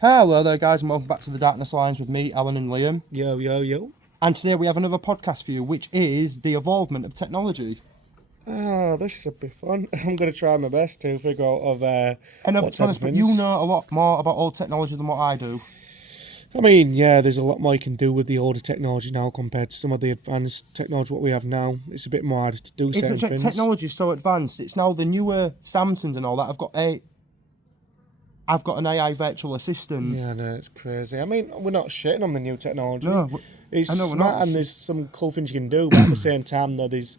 Hello there, guys, and welcome back to the Darkness Alliance with me, Alan and Liam. Yo, yo, yo. And today we have another podcast for you, which is the evolvement of technology. Oh, this should be fun. I'm going to try my best to figure out And what to be honest, but you know a lot more about old technology than what I do. I mean, yeah, there's a lot more you can do with the older technology now compared to some of the advanced technology what we have now. It's a bit more harder to do certain things. Technology is so advanced. It's now the newer Samsungs and all that. I've got an AI virtual assistant. Yeah, no, it's crazy. I mean, we're not shitting on the new technology. No, it's I know we're smart not. and there's some cool things you can do, but at the same time, though, there's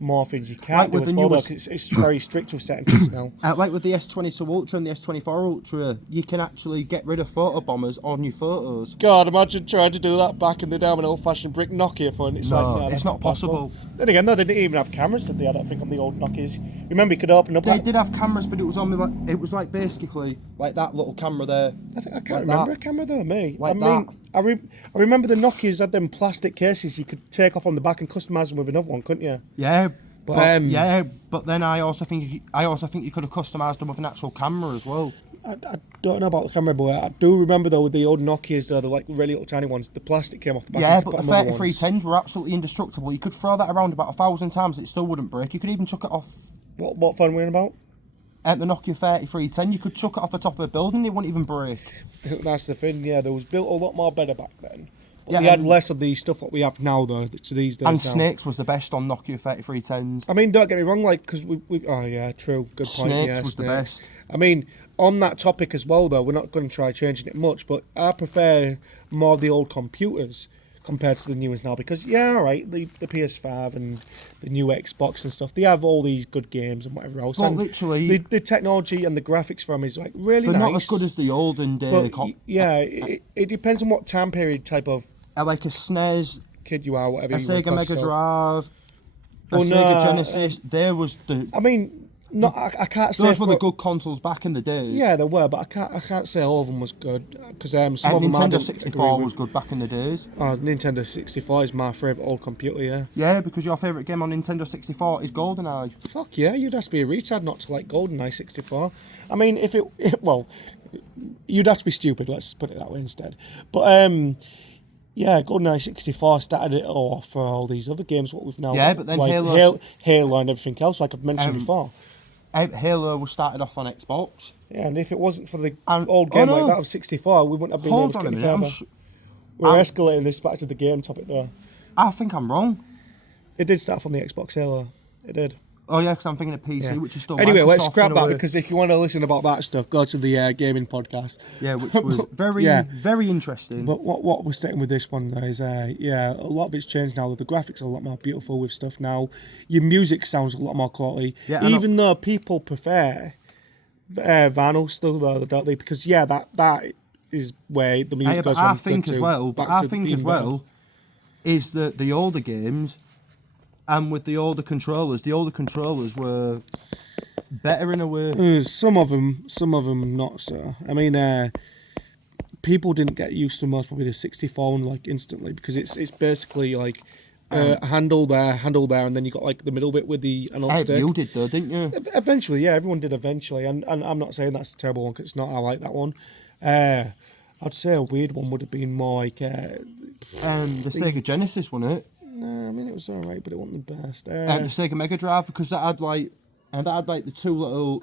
more things you can't Like do with as the well. newest- It's very strict with certain things now. Like with the S22 Ultra and the S24 Ultra, you can actually get rid of photo bombers on your photos. God, imagine trying to do that back in the day with an old-fashioned brick Nokia phone. It's No, like, no, it's that's not possible. Then again, no, they didn't even have cameras, did they? I don't think on the old Nokias. Remember, you could open up. They did have cameras, but it was only like basically like that little camera there. I can't like remember that. a camera though, me. Like I mean, I remember the Nokias had them plastic cases you could take off on the back and customise them with another one, couldn't you? Yeah, But, but then I also think you could have customised them with an actual camera as well. I don't know about the camera, but I do remember though with the old Nokias, the like really little tiny ones, the plastic came off the back. Yeah, and you but could the put them other ones. 3310s were absolutely indestructible. You could throw that around about 1,000 times, it still wouldn't break. You could even chuck it off. What phone were you on about? At the Nokia 3310, you could chuck it off the top of a building, it wouldn't even break. That's the thing. Yeah, there was built a lot more better back then. But Yeah, we had and- less of the stuff what we have now though. To these days. And now. Snakes was the best on Nokia 3310s. I mean, don't get me wrong, like, because we oh yeah, true, good point. Snakes Yeah, was the Snakes. best. I mean, on that topic as well, though, we're not going to try changing it much, but I prefer more of the old computers compared to the new ones now, because yeah, all right, the PS5 and the new Xbox and stuff, they have all these good games and whatever else. But and literally, the technology and the graphics from is like really they're nice. not as good as the olden day. But it depends on what time period type of Like a SNES, kid you are, whatever a you want Sega to call Mega yourself. Drive, a Well, Sega no, Genesis. There was the I mean, not I can't say those were the for- good consoles back in the days. Yeah, there were, but I can't say all of them was good because some of them I Nintendo didn't 64 agree was with. good back in the days. Oh, Nintendo 64 is my favourite old computer. Yeah. Yeah, because your favourite game on Nintendo 64 is GoldenEye. Fuck yeah, you'd have to be a retard not to like GoldenEye 64. I mean, if well, you'd have to be stupid. Let's put it that way instead. But yeah, GoldenEye 64 started it all off for all these other games. What we've now Yeah, but then like Halo and everything else, like I've mentioned before. Halo was started off on Xbox. Yeah, and if it wasn't for the And- old oh, game no. like that of 64, we wouldn't have been Hold able on to a get minute. any further. We're escalating this back to the game topic though. I think I'm wrong. It did start from the Xbox Halo. It did. Oh yeah, because I'm thinking of PC, Yeah. which is still Anyway, let's Microsoft scrap in a that way. because if you want to listen about that stuff, go to the gaming podcast. Yeah, which was very, Yeah. very interesting. But what we're starting with this one though is, yeah, a lot of it's changed now. The graphics are a lot more beautiful with stuff now. Your music sounds a lot more quality. Yeah, I know. even though people prefer vinyl still though, don't they? Because yeah, that is where the music Yeah, goes but I from think good as to well. But back I to think being as well is that the older games, and with the older controllers were better in a way. better. Some of them not so. I mean, people didn't get used to most probably the 64 one like instantly because it's basically like handle there, and then you got like the middle bit with the analog stick. You did though, didn't you? Eventually, yeah, everyone did eventually, and I'm not saying that's a terrible one because it's not. I like that one. I'd say a weird one would have been more like. The Sega Genesis, wasn't it? No, I mean it was alright, but it wasn't the best. And the Sega Mega Drive, because that had like the two little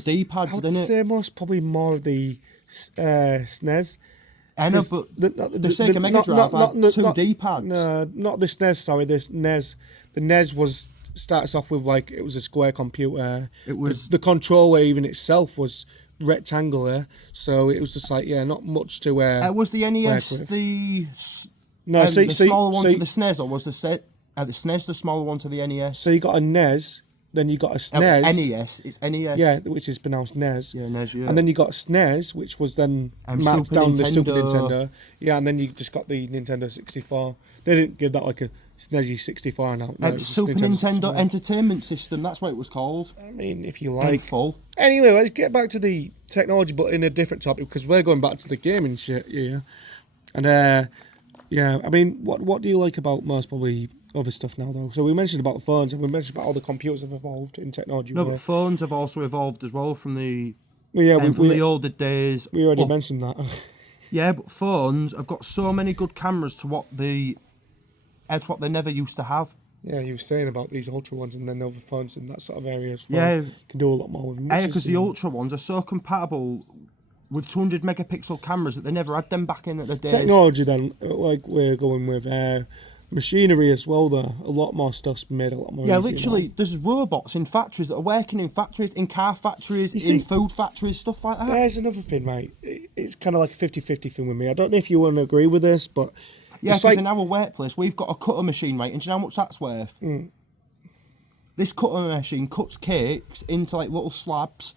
D-pads, I would didn't it? say most probably more of the SNES. I know, but the Sega Mega Drive had two D-pads. No, not the SNES. Sorry, this NES. The NES starts off with like it was a square computer. It was the controller even itself was rectangular, so it was just like not much to was the NES work with. the smaller one to the SNES, or was the SNES the smaller one to the NES? So you got a NES, then you got a SNES. NES, it's NES. Yeah, which is pronounced NES. Yeah, NES, yeah. And then you got SNES, which was then marked Super down the Super Nintendo. Nintendo. Yeah, and then you just got the Nintendo 64. They didn't give that like a SNESy 64 now. No, it was just Super Nintendo 64. Entertainment System, that's what it was called. I mean, if you In like. full. Anyway, let's get back to the technology, but in a different topic because we're going back to the gaming shit. Yeah, and yeah, I mean, what do you like about most probably other stuff now though? So we mentioned about phones and we mentioned about all the computers have evolved in technology. No, where- but phones have also evolved as well from the Well, yeah, from the older days. we already up. mentioned that. Yeah, but phones have got so many good cameras to what they never used to have. Yeah, you were saying about these ultra ones and then the other phones in that sort of area as well. Yeah, Can do a lot more with them. yeah, because the ultra ones are so compatible with 200 megapixel cameras that they never had them back in the days. Technology then, like we're going with machinery as well there. A lot more stuff's been made a lot more Yeah, easy literally, now. there's robots in factories that are working in factories, in car factories, see- in food factories, stuff like that. There's another thing, right? It's kind of like a 50-50 thing with me. I don't know if you want to agree with this, but Yeah, it's because like, in our workplace, we've got a cutter machine, right? And do you know how much that's worth? This cutter machine cuts cakes into like little slabs,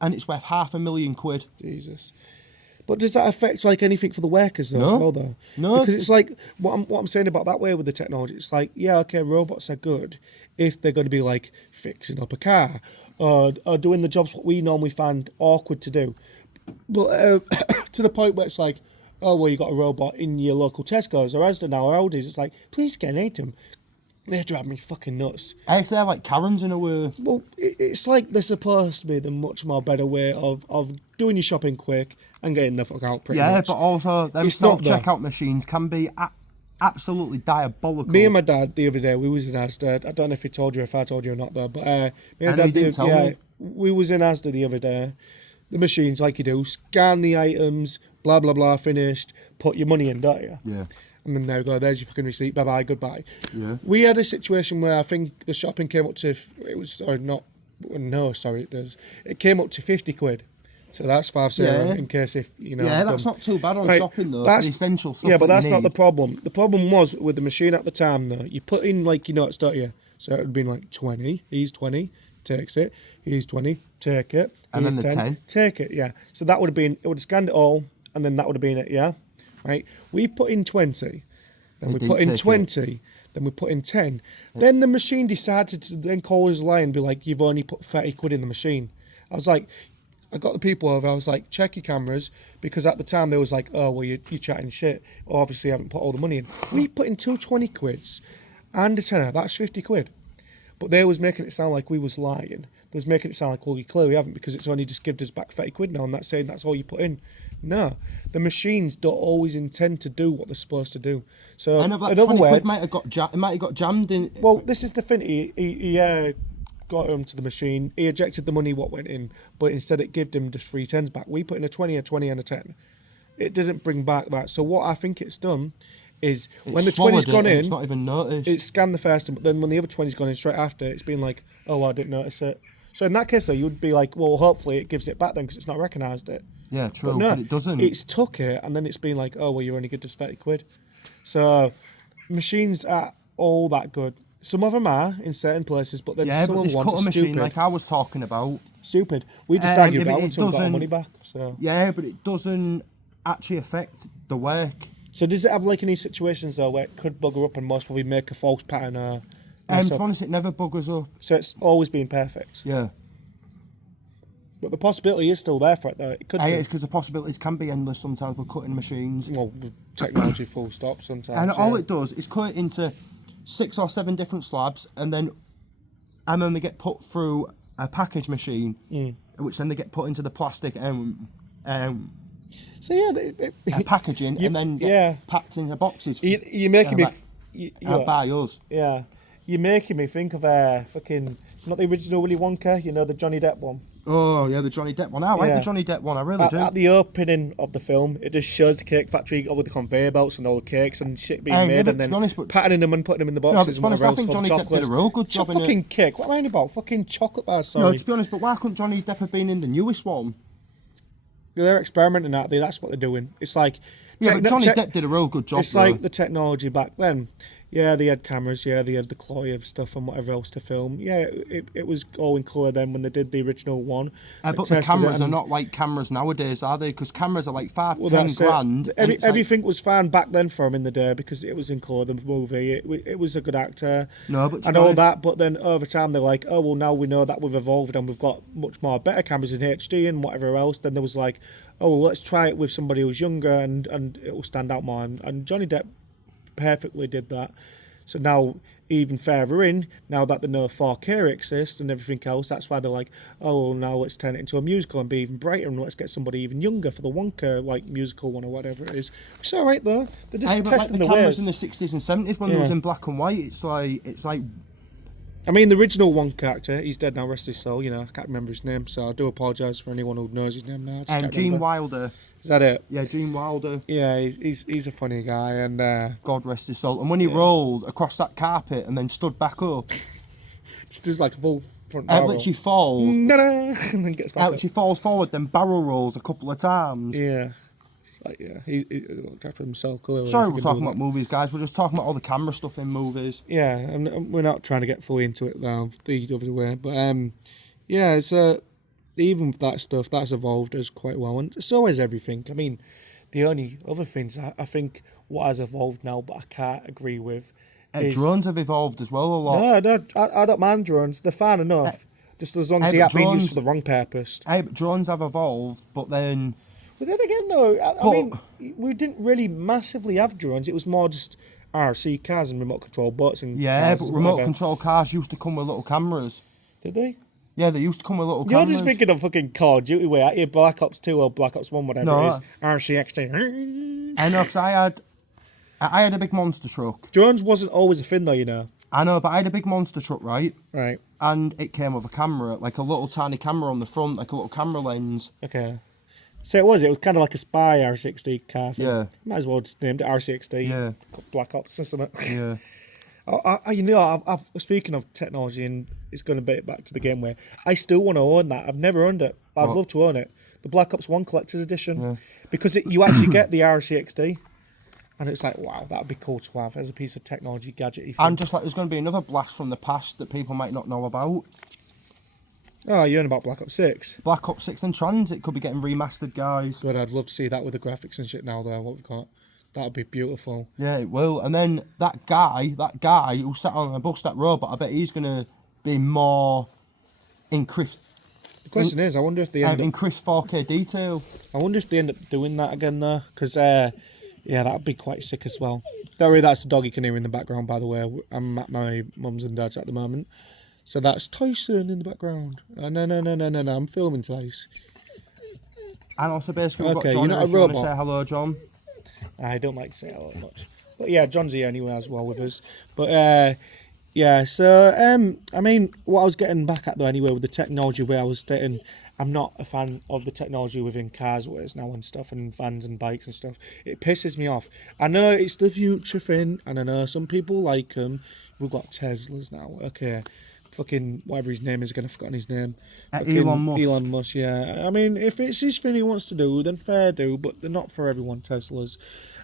and it's worth £500,000. Jesus. But does that affect like anything for the workers though No. as well though? No. Because it's like what I'm saying about that way with the technology. It's like, yeah, okay, robots are good if they're going to be like fixing up a car or doing the jobs what we normally find awkward to do. But to the point where it's like, oh well, you got a robot in your local Tesco's or Asda now or Aldi's. It's like, please scan them. They drive me fucking nuts. They're like Karens in a way. Well, it's like they're supposed to be the much more better way of doing your shopping quick and getting the fuck out pretty Yeah, much. but also them It's not there. self-checkout machines can be absolutely diabolical. Me and my dad the other day, we was in Asda. I don't know if he told you, if I told you or not though, but me and And dad, he didn't tell me. we was in Asda the other day. The machines, like you do, scan the items, blah blah blah, finished. Put your money in, don't you? Yeah. And then there you go, there's your fucking receipt, bye bye, goodbye. Yeah. We had a situation where I think the shopping came up to, it was, or not, no, sorry, it came up to 50 quid. So that's £5 Yeah. in case if, you know. Yeah, I'm that's done. not too bad on Right, shopping though. that's- The essential stuff. Yeah, but that that's you not the need. problem. The problem was with the machine at the time though, you put in like your notes, don't you? So it would have been like 20, he's 20, takes it, he's 20, take it, And he's then the 10. take it, yeah. So that would have been, it would have scanned it all, and then that would have been it, yeah? Right? We put in 20, then we didn't put in take it. 20, then we put in 10. Then the machine decided to then call us a lie and be like, you've only put 30 quid in the machine. I was like, I got the people over, I was like, check your cameras, because at the time they was like, oh, well, you're chatting shit, or obviously you haven't put all the money in. We put in 220 quids and a tenner, that's 50 quid. But they was making it sound like we was lying. They was making it sound like, well, you clearly haven't, because it's only just given us back 30 quid now, and that's saying that's all you put in. No, the machines don't always intend to do what they're supposed to do. So, And of that in other 20 quid words, might have got jammed in. well, this is the thing. He got him to the machine. He ejected the money what went in, but instead it gave him just 3 tens back. We put in a 20, and a 10. It didn't bring back that. So what I think it's done is when the 20's swallowed gone it, in, it's not even noticed. it scanned the first, but then when the other 20's gone in straight after, it's been like, oh, I didn't notice it. So in that case, though, you'd be like, well, hopefully it gives it back then because it's not recognised it. Yeah, true, But no, but it doesn't. It's took it, and then it's been like, oh, well, you're only good to 30 quid. So machines are all that good. Some of them are in certain places, but then Yeah, some but of this the ones cutter are machine, stupid. like I was talking about, Stupid. We just Yeah, argued but about it until we got our doesn't- money back. So, yeah, but it doesn't actually affect the work. so does it have like any situations though where it could bugger up and most probably make a false pattern? Or To be honest, it never buggers up. so it's always been perfect. Yeah. But the possibility is still there for it though. It could be. It's because the possibilities can be endless sometimes with cutting machines. Well, with technology full stop sometimes. And yeah. all it does is cut it into 6 or 7 different slabs, and then they get put through a package machine, which then they get put into the plastic So yeah, packaging, and then get yeah. packed into boxes you're making me. like- You, by us. yeah, you're making me think of fucking not the original Willy Wonka. You know the Johnny Depp one. Oh yeah, the Johnny Depp one. I like Yeah. the Johnny Depp one. I really do. At the opening of the film, it just shows the cake factory with the conveyor belts and all the cakes and shit being Yeah, made, but and then to be honest, but- patterning them and putting them in the but boxes. to be honest, I think Johnny Depp did a real good job in it. Fucking cake. What am I on about? Fucking chocolate bar. No, Sorry. to be honest, but why couldn't Johnny Depp have been in the newest one? They're experimenting out there. That's what they're doing. It's like Yeah, but Johnny tech- Depp did a real good job. It's though. like the technology back then. Yeah, they had cameras. Yeah, they had the Chloe of stuff and whatever else to film. Yeah, it was all in colour then when they did the original one. They but the tested it cameras are and- not like cameras nowadays, are they? Because cameras are like 5 Well, 10 that's it. grand. and it's like- Everything was fine back then for him in the day because it was in colour, the movie. It was a good actor. No, but to and be all honest- that. But then over time, they're like, oh, well, now we know that we've evolved and we've got much more better cameras in HD and whatever else. Then there was like, oh, well, let's try it with somebody who's younger and it will stand out more. And Johnny Depp perfectly did that. So now even further in, now that the no 4K exists and everything else, that's why they're like, oh, well, now let's turn it into a musical and be even brighter, and let's get somebody even younger for the Wonka like musical one or whatever it is. It's all right though. They're just But like testing the the cameras ways. in the 60s and 70s when it was in black and white, it's like I mean, the original Wonka actor, he's dead now, rest his soul. You know, I can't remember his name, so I do apologise for anyone who knows his name now. I just can't Gene remember. Wilder. Is that it? Yeah, Gene Wilder. Yeah, he's a funny guy, and God rest his soul. And when he rolled across that carpet and then stood back up, just does like a full front it barrel. literally falls. And then gets back up. Literally falls forward, then barrel rolls a couple of times. Yeah. It's like, yeah, he looked after himself, clearly. Sorry, if he we're can talking do about that. movies, guys. We're just talking about all the camera stuff in movies. Yeah, and we're not trying to get fully into it, though, the other way. But, yeah, it's even with that stuff, that's evolved as quite well. And so has everything. I mean, the only other things I think what has evolved now, but I can't agree with, is... Drones have evolved as well a lot. No, I don't mind drones. They're fine enough. Just as long as they but aren't being used drones- for the wrong purpose. But drones have evolved, but then... But then again, though, I mean, we didn't really massively have drones. It was more just RC cars and remote control boats and Yeah, cars but and remote whatever. control cars used to come with little cameras. Did they? Yeah, they used to come with little You're cameras. just thinking of fucking Call of Duty way out here, Black Ops 2 or Black Ops 1, whatever No. it is. RCXD. I know, 'cause I had a big monster truck. Drones wasn't always a thing, though, you know. I know, but I had a big monster truck, right? Right. And it came with a camera, like a little tiny camera on the front, like a little camera lens. Okay. So it was kind of like a spy RCXD car thing. Yeah. Might as well just named it RCXD. Yeah. Black Ops or something. Yeah. You know, I've speaking of technology, and it's going to bit back to the game where I still want to own that. I've never owned it, but I'd What? love to own it. The Black Ops 1 Collector's Edition. Because you actually get the RCXD. And it's like, wow, that would be cool to have as a piece of technology gadget. And just like there's going to be another blast from the past that people might not know about. Oh, you're on about Black Ops 6. Black Ops 6 and Transit could be getting remastered, guys. Good, I'd love to see that with the graphics and shit now, though, what we've got. That would be beautiful. Yeah, it will. And then that guy who sat on the bus, that robot, I bet he's going to be more in crisp, The question is, I wonder if they end in up, crisp 4K detail. I wonder if they end up doing that again, though. Because, yeah, that would be quite sick as well. Don't worry, that's the dog you can hear in the background, by the way. I'm at my mum's and dad's at the moment. So that's Tyson in the background. No, I'm filming Tyson. And also basically we've Okay, got John you're not here a if you want to robot. say hello, John. I don't like to say hello much. But yeah, John's here anyway as well with us. But yeah, so I mean, what I was getting back at though anyway with the technology where I was stating I'm not a fan of the technology within cars where it's now and stuff and vans and bikes and stuff. It pisses me off. I know it's the future thing and I know some people like them. We've got Teslas now, okay. Fucking whatever his name is, I've forgotten his name. Fucking Elon Musk. Elon Musk, yeah. I mean, if it's his thing he wants to do, then fair do, but they're not for everyone, Teslas.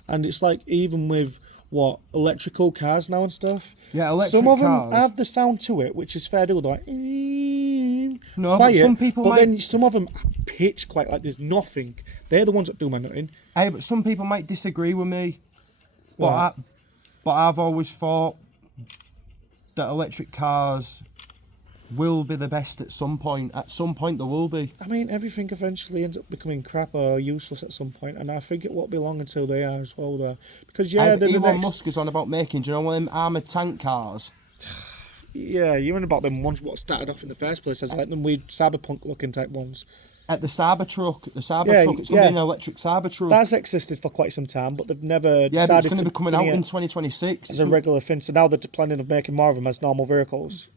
And it's like, even with, electrical cars now and stuff? Yeah, electric Some of cars. them have the sound to it, which is fair do, they're like, No, quiet, but some people but might... then some of them pitch quite like there's nothing. They're the ones that do my nothing. Hey, but some people might disagree with me. What? But I've always thought that electric cars will be the best at some point. At some point, there will be. I mean, everything eventually ends up becoming crap or useless at some point, and I think it won't be long until they are as well, though. Because, yeah, they're the Elon next... Musk is on about making, do you know, one of them armoured tank cars? Yeah, you mean about them ones what started off in the first place as like them weird cyberpunk-looking type ones. At the Cybertruck, it's going Yeah, to be an electric Cybertruck. That's existed for quite some time, but they've never Yeah, but it's decided going to be coming out bring in it 2026. as a regular thing. So now they're planning of making more of them as normal vehicles.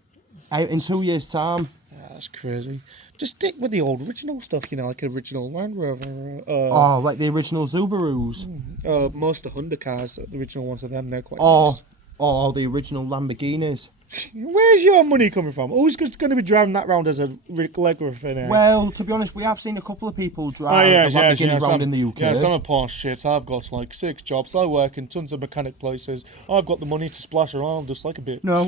Out in 2 years' time. Yeah, that's crazy. Just stick with the old original stuff, you know, like original Land Rover. Oh, like the original Subarus. Most of Honda cars, the original ones of them, they're quite Or, nice. or the original Lamborghinis. Where's your money coming from? Who's just going to be driving that round as a regular thing? Eh? Well, to be honest, we have seen a couple of people drive Lamborghinis around in the UK. Yes, I'm a posh shit. I've got like 6 jobs. I work in tons of mechanic places. I've got the money to splash around just like a bitch. No,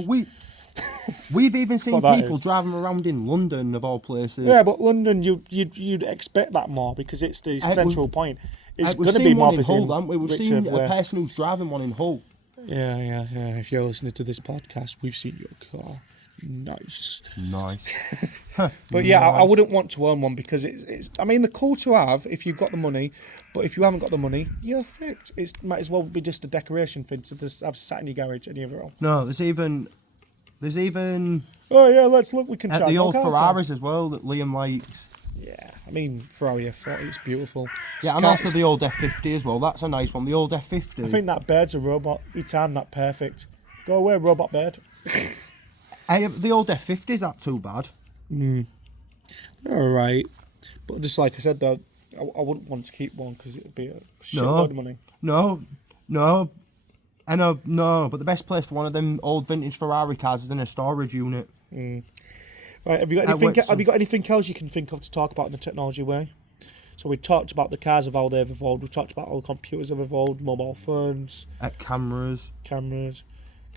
we've even seen What that people is. driving around in London, of all places. Yeah, but London, you'd expect that more because it's the central point. It's We've going to seen be more one in busy. Hull, haven't we? We've richer seen a where- person who's driving one in Hull. Yeah. If you're listening to this podcast, we've seen your car. Nice. Nice. But yeah, I wouldn't want to own one because it's. I mean, they're cool to have if you've got the money, but if you haven't got the money, you're fucked. It might as well be just a decoration thing to just have sat in your garage and you're all. No, there's even Oh yeah, let's look. We can at charge the our old cars Ferraris as well that Liam likes. now. Yeah, I mean Ferrari F40, it's beautiful. Yeah, and also the old F50 as well. That's a nice one. The old F50. I think that bird's a robot. He timed that perfect. Go away, robot bird. The old F50's not too bad. All right, but just like I said though, I wouldn't want to keep one because it would be a shitload No. of money. No. I know, no, but the best place for one of them old vintage Ferrari cars is in a storage unit. Right, have you got anything? Have you got anything else you can think of to talk about in the technology way? So we talked about the cars of how they've evolved. We talked about how the computers have evolved, mobile phones, At cameras. cameras.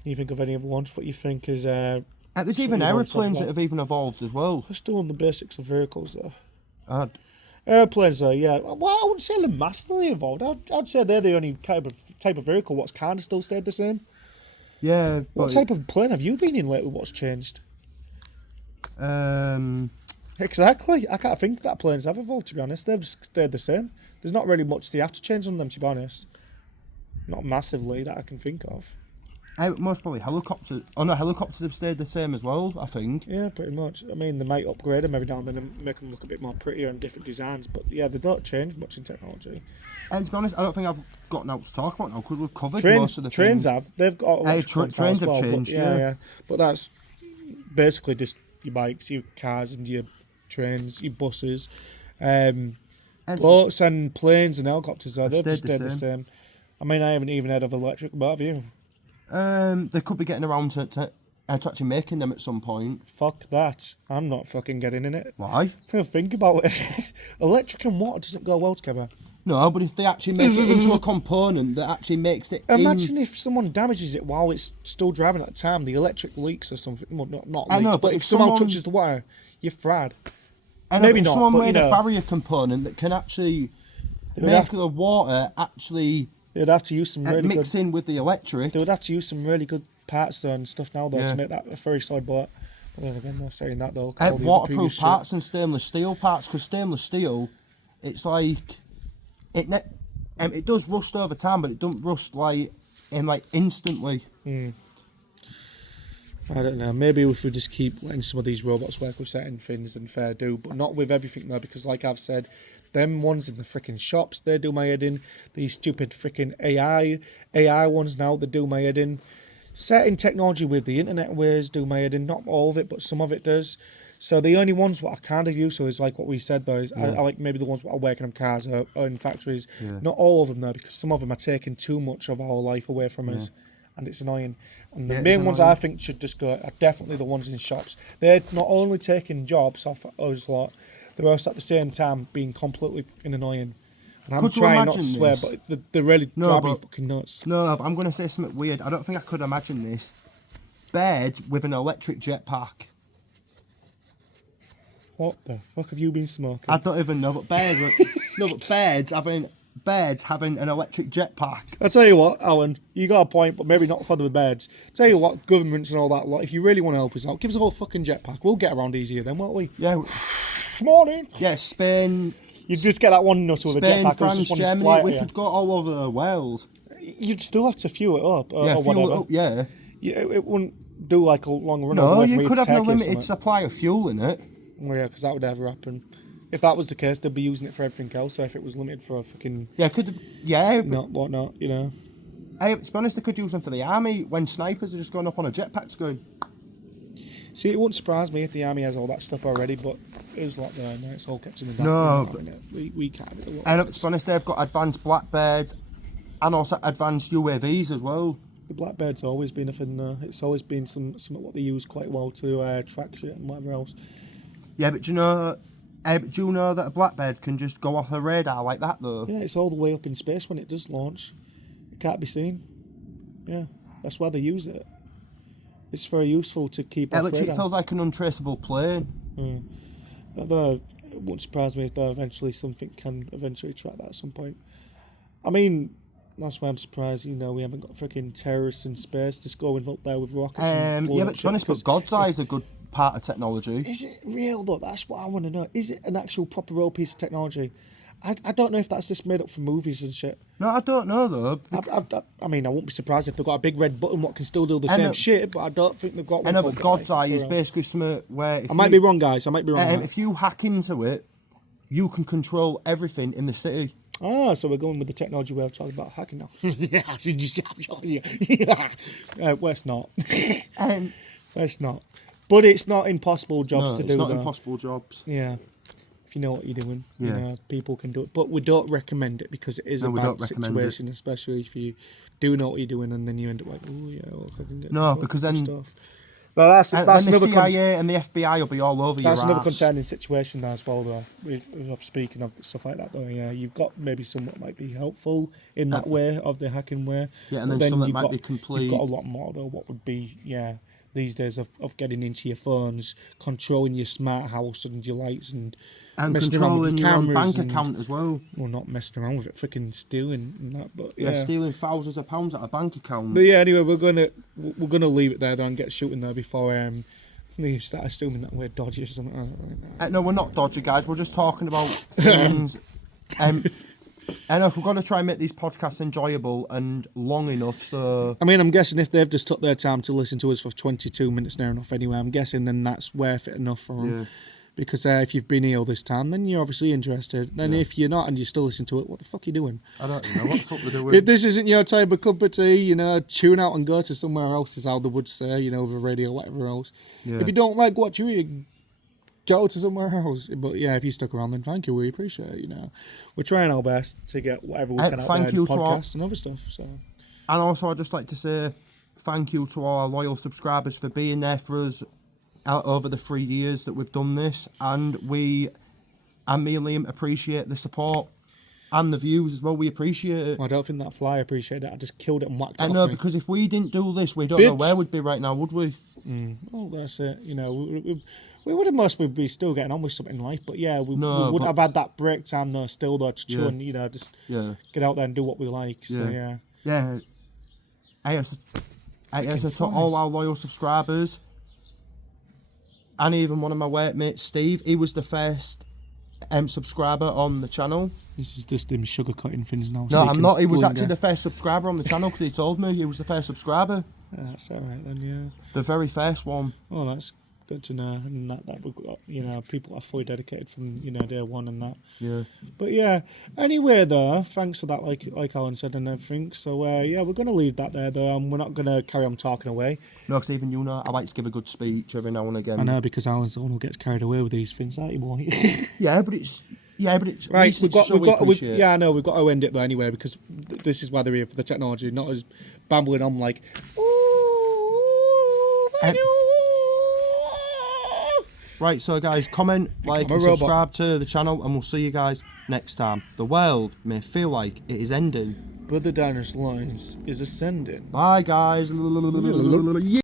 Can you think of any other ones? What you think is? There's something even you want to talk aeroplanes that about? have even evolved as well. We're still on the basics of vehicles though. Uh, Airplanes though, yeah. Well, I wouldn't say they're massively evolved. I'd say they're the only type of vehicle what's kind of still stayed the same. yeah, What but type of plane have you been in lately? What's changed? um, Exactly. I can't think that planes have evolved, to be honest. They've stayed the same. There's not really much they have to change on them, to be honest. Not massively that I can think of. most probably helicopters. Oh no, helicopters have stayed the same as well, I think. Yeah, pretty much. I mean, they might upgrade them every now and then and make them look a bit more prettier and different designs, but yeah, they don't change much in technology. And to be honest, I don't think I've got out to talk about now because we've covered most of the Trains things. have. They've got electric ones now trains as have well, but changed, yeah, yeah. But that's basically just your bikes, your cars, and your trains, your buses. And Boats and planes and helicopters, they've just stayed stayed the the same. same. I mean, I haven't even heard of electric, but have you? they could be getting around to actually making them at some point. Fuck that. I'm not fucking getting in it. Why? Think about it. Electric and water doesn't go well together. No, but if they actually make it into a component that actually makes it Imagine if someone damages it while it's still driving at the time, the electric leaks or something. Well, not I leaks, know, but but if if somehow someone- touches the wire, you're fried. And maybe if not, someone but, made you a know. barrier component that can actually would make have- the water actually They'd have to use some really mix good. in with the electric. They would have to use some really good parts though and stuff now though Yeah. to make that a very solid boat. But then again, they're saying that though. 'cause all the other Waterproof previous shit. parts and stainless steel parts, because stainless steel, it's like it does rust over time, but it don't rust like instantly. I don't know. Maybe if we just keep letting some of these robots work with certain things, then fair do, but not with everything though, because like I've said, them ones in the freaking shops, they do my head in. These stupid freaking AI ones now, they do my head in. Certain technology with the internet ways do my head in. Not all of it, but some of it does. So the only ones what I kind of use, so is like what we said though, is I like maybe the ones that are working on cars or in factories. Not all of them though, because some of them are taking too much of our life away from us. And it's annoying. And the Yeah, main it's ones annoying. I think should just go are definitely the ones in shops. They're not only taking jobs off us lot, they're also at the same time being completely annoying. And I'm Could you trying not to imagine swear, this? but they're really No, driving me but- fucking nuts. No, but I'm going to say something weird. I don't think I could imagine this. Bed with an electric jetpack. What the fuck have you been smoking? I don't even know, but beds having an electric jetpack. I tell you what, Alan, you got a point, but maybe not for the beds. Tell you what, governments and all that lot, if you really want to help us out, give us a whole fucking jetpack. We'll get around easier then, won't we? Yeah, Morning. yeah. Spain, You'd just get that one nutter with a Spain, jetpack. France, who's just wanting to Germany. fly at We you. could go all over the world. You'd still have to fuel it up or, Yeah, or fuel whatever. it up. Yeah. It wouldn't do like a long run. all the No, way from you here could to have no Turkey or limited something. supply of fuel in it. Well, yeah, because that would never happen. If that was the case, they'd be using it for everything else. So if it was limited for a fucking Yeah, but, whatnot, you know. hey, to be honest, they could use them for the army when snipers are just going up on a jetpack going. See, it wouldn't surprise me if the army has all that stuff already, but it's like there, no, it's all kept in the dark. No, We're not having it. We can't have it. And to be honest, they've got advanced Blackbirds and also advanced UAVs as well. The Blackbird's always been a thing there. It's always been something what they use quite well to track shit and whatever else. Yeah, but do you know that a Blackbird can just go off a radar like that though? Yeah, it's all the way up in space when it does launch. It can't be seen. Yeah, that's why they use it. It's very useful to keep It off literally radar. feels like an untraceable plane. Although it wouldn't surprise me if there eventually something can eventually track that at some point. I mean, That's why I'm surprised, we haven't got freaking terrorists in space just going up there with rockets. And blowing Yeah, up but to be honest, shit, but God's Eye is a good part of technology. is it real though? That's what I want to know. Is it an actual proper real piece of technology? I don't know if that's just made up for movies and shit. No, I don't know though. I mean, I won't be surprised if they've got a big red button what can still do the same shit, but I don't think they've got one. I know, but called God's Eye is for real. basically something where if I might be wrong, guys. I might be wrong. on that. if you hack into it, you can control everything in the city. Ah, so we're going with the technology we were talking about hacking now. Well, it's not. Um, It's not. But it's not impossible jobs no, to it's do, not though. impossible jobs. Yeah. If you know what you're doing, Yeah. people can do it. But we don't recommend it because it is No, a we bad don't recommend it. situation, especially if you do know what you're doing and then you end up like, oh, yeah, well, if I can get No, this because sort of then- stuff. Well, that's And another the CIA and the FBI will be all over That's your another arse. concerning situation there as well, though. Speaking of stuff like that, though, yeah, you've got maybe some that might be helpful in that way of the hacking way. Yeah, and but then some that you've might got, be complete. You've got a lot more, though. What would be, these days of getting into your phones, controlling your smart house and your lights and messing around with controlling your your own cameras bank and- account as well. Well, not messing around with it, freaking stealing and that. But Yeah, stealing thousands of pounds out of bank account. But yeah, anyway, we're gonna leave it there though and get shooting there before they start assuming that we're dodgy or something. I don't know. No, we're not dodgy, guys. We're just talking about things. And if we're going to try and make these podcasts enjoyable and long enough, so I mean, I'm guessing if they've just took their time to listen to us for 22 minutes near enough anyway, I'm guessing then that's worth it enough for them. Yeah. Because if you've been here all this time, then you're obviously interested. Then if you're not and you're still listening to it, what the fuck are you doing? I don't know what the fuck they're doing. If this isn't your type of cup of tea, tune out and go to somewhere else, is how they would say, with a radio or whatever else. Yeah. If you don't like what you hear, go to somewhere else. But yeah, if you stuck around, then thank you. We appreciate it, We're trying our best to get whatever we can out thank there, you in to all- podcasts and other stuff. So And also, I'd just like to say thank you to all our loyal subscribers for being there for us out over the 3 years that we've done this. And me and Liam appreciate the support and the views as well. We appreciate it. I don't think that fly appreciated it. I just killed it and whacked it I off know, me. because if we didn't do this, we don't know Bitch. where we'd be right now, would we? Oh, that's it. We would have mostly be still getting on with something in life, but yeah, we No, would but- have had that break time though, still though, to chill Yeah. and just Yeah. get out there and do what we like. So Yeah. yeah. Yeah. To all our loyal subscribers. And even one of my workmates, Steve, he was the first subscriber on the channel. This is just him sugarcoating things now. No, I'm not. He was actually the first subscriber on the channel because he told me he was the first subscriber. That's all right then, yeah. The very first one. Oh, that's good to know, and that we've got people are fully dedicated from day one and that. Yeah. But yeah, anyway though, thanks for that, like Alan said and everything. So yeah, we're gonna leave that there though, and we're not gonna carry on talking away. No, because even I like to give a good speech every now and again. I know, because Alan's the one who gets carried away with these things, aren't you, boy? Yeah, but it's Right, we've got, appreciate. yeah, I know, we've got to end it though anyway, because this is why they're here for the technology, not as bambling on like, Right, so guys, comment, like, I'm a and robot. subscribe to the channel, and we'll see you guys next time. The world may feel like it is ending. but the Diners Lines is ascending. Bye, guys.